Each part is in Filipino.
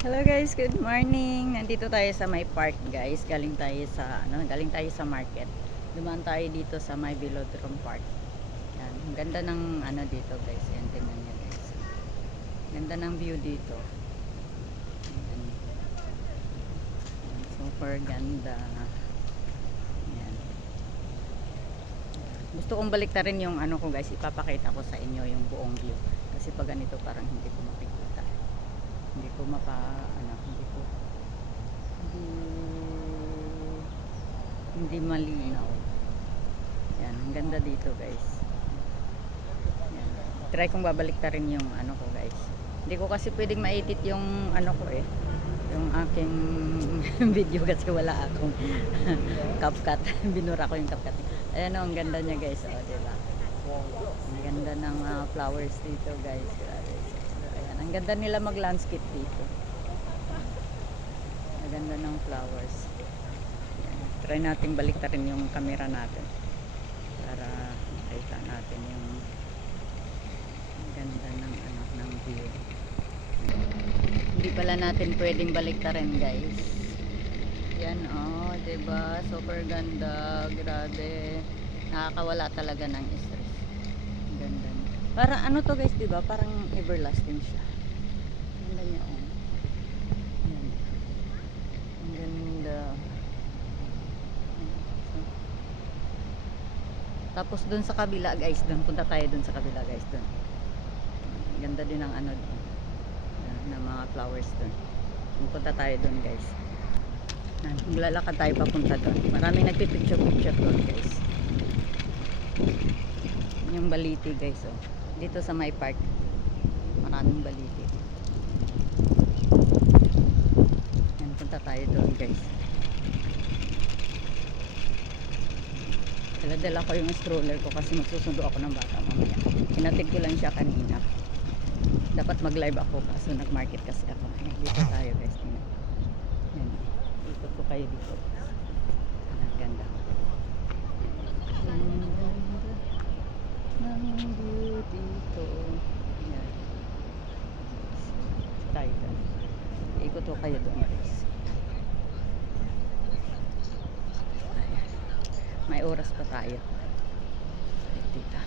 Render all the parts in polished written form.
Hello guys, good morning. Nandito tayo sa may park guys. Galing tayo sa market. Dumaan tayo dito sa may Velodrome Park. Yan, ang ganda ng dito guys. Yan, tingnan niyo guys. Ganda ng view dito. Yan. Yan, super ganda. Yan. Gusto kong baliktarin yung ko guys, ipapakita ko sa inyo yung buong view. Kasi pag ganito parang hindi ko makikita. Hindi ko hindi malinaw. Yan, ang ganda dito guys. Yan. Try kong babalik ta rin yung ko guys. Hindi ko kasi pwedeng ma-edit yung ko yung aking video kasi wala akong CapCut. Binura ko yung CapCut. Ayan ang ganda niya guys, diba? Ang ganda ng flowers dito guys. Ayan, ang ganda nila mag-landscape dito. Ang ganda ng flowers. Try nating baliktarin yung camera natin para makita natin yung ganda ng view. Hindi pala natin pwedeng baliktarin guys. Yan diba? Super ganda, grabe. Nakakawala talaga ng stress. Ganda niya. Para to guys, diba? Parang everlasting siya. Ganda niya Yan. Ang ganda. Tapos dun sa kabila guys, punta tayo dun sa kabila guys, dun. Ganda din ng ng mga flowers dun. Punta tayo dun guys. Maglalakad tayo papunta dun. Maraming nagpipicture dun guys. Yung baliti guys dito sa my park. Maraming baliti. Yan, punta tayo dun guys. Dala ko yung stroller ko kasi magsusundo ako ng bata mamaya. Hinatid ko lang siya kanina. Dapat mag live ako kaso nag market kasi ako. Dito tayo guys. Yan. Dito po kayo dito. Ang ganda. Ng view dito. Yan. Tayo doon. Ikot ko kayo doon guys. May oras pa tayo dito.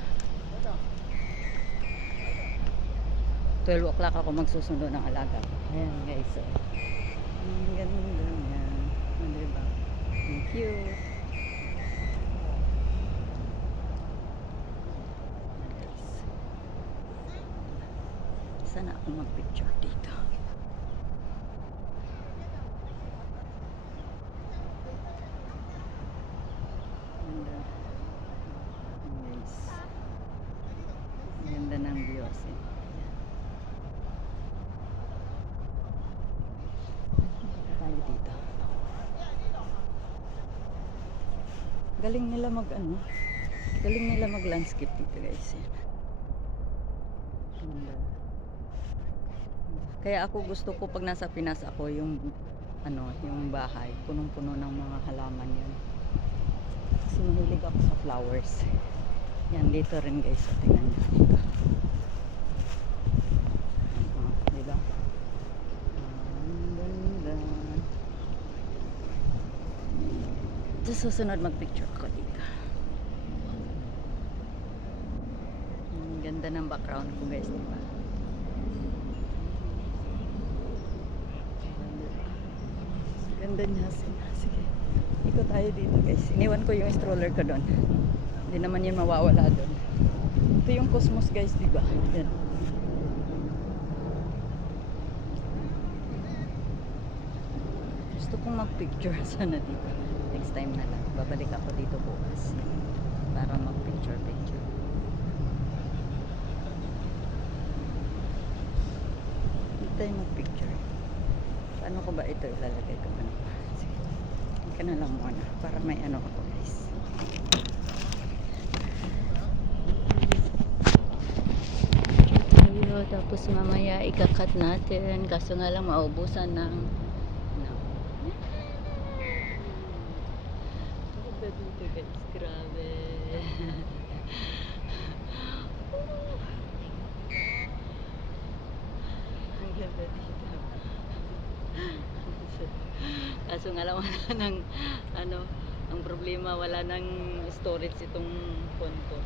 12 o'clock ako magsusundo ng alaga ko. Ayan guys ang ganda niya, diba? Ang cute. Sana ako mag picture dito. Ganda ng views tayo dito. Galing nila galing nila mag landscape dito guys. Ganda. Kaya ako gusto ko pag nasa Pinas ako yung yung bahay punong-puno ng mga halaman yan. Kasi mahilig ako sa flowers. Yan dito rin guys, tingnan niyo dito. Diba? Ang ganda. Ito susunod mag-picture ko dito. Ang ganda ng background ko guys, diba? Ganda niya. Sige. Ikot tayo dito guys. Iniwan ko yung stroller ko doon. Hindi naman yun mawawala doon. Ito yung Cosmos guys, diba? Yan. Gusto kong mag-picture sana dito. Next time na lang. Babalik ako dito bukas para mag-picture. Dito tayo mag-picture. Paano ko ba ito ilalagay ko? Sige. Hindi ka na lang muna para may ako guys. Tapos mamaya ikakat natin kaso nga lang maubusan ng dito guys, grabe. Ang ganda dito. Kaso nga lang wala ng ano, ang problema wala ng storage itong phone ko.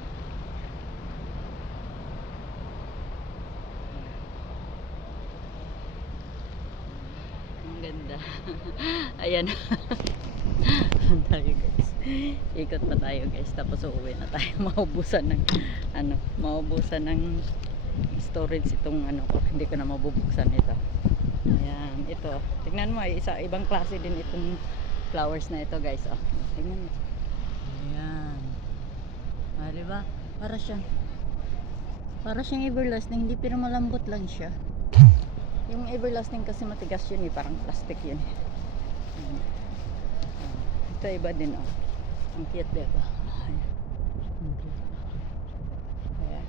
Ang ganda. Ayan. Tayo guys. Ikot pa tayo guys. Tapos uuwi na tayo. Maubusan ng maubusan ng storage itong ano ko. Hindi ko na mabubuksan ito. Ayan, ito. Tingnan mo, ibang klase din itong flowers na ito, guys. Oh, tingnan mo. Ayan. Ah, diba? Para siyang everlasting, hindi pero malambot lang siya. Yung everlasting kasi matigas yun eh, parang plastic yun. Ayan. Ito iba din, oh. Ang cute, diba? Ayan. Ayan.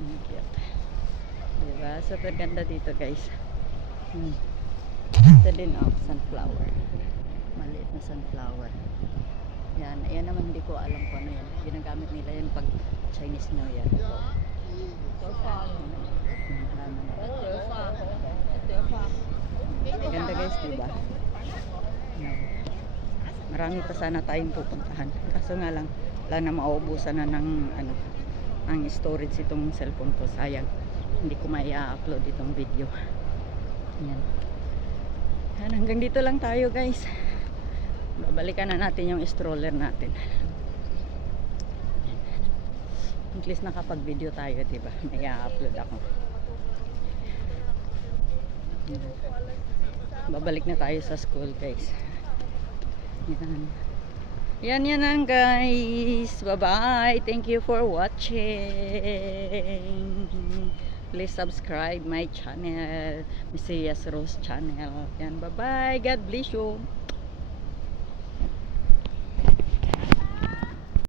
Ang cute. Diba? Super ganda dito, guys. Ito din, oh, sunflower. Maliit na sunflower. Yan, ayan naman hindi ko alam kung ano yan. Ginagamit nila yan pag Chinese New Year. Ganda guys, diba? Yan. Marami pa sana tayong pupuntahan. Kaso nga lang, wala na mauubusan na ng ano, ang storage itong cellphone ko. Sayang, hindi ko mai-upload itong video. Yan. Yan, hanggang dito lang tayo guys. Babalikan na natin yung stroller natin. At least nakapag-video tayo, diba? May i-upload ako. Yan. Babalik na tayo sa school guys. Yan. Yan lang guys. Bye-bye. Thank you for watching. Please subscribe my channel, Mrs. Rose channel. Yan, bye-bye. God bless you.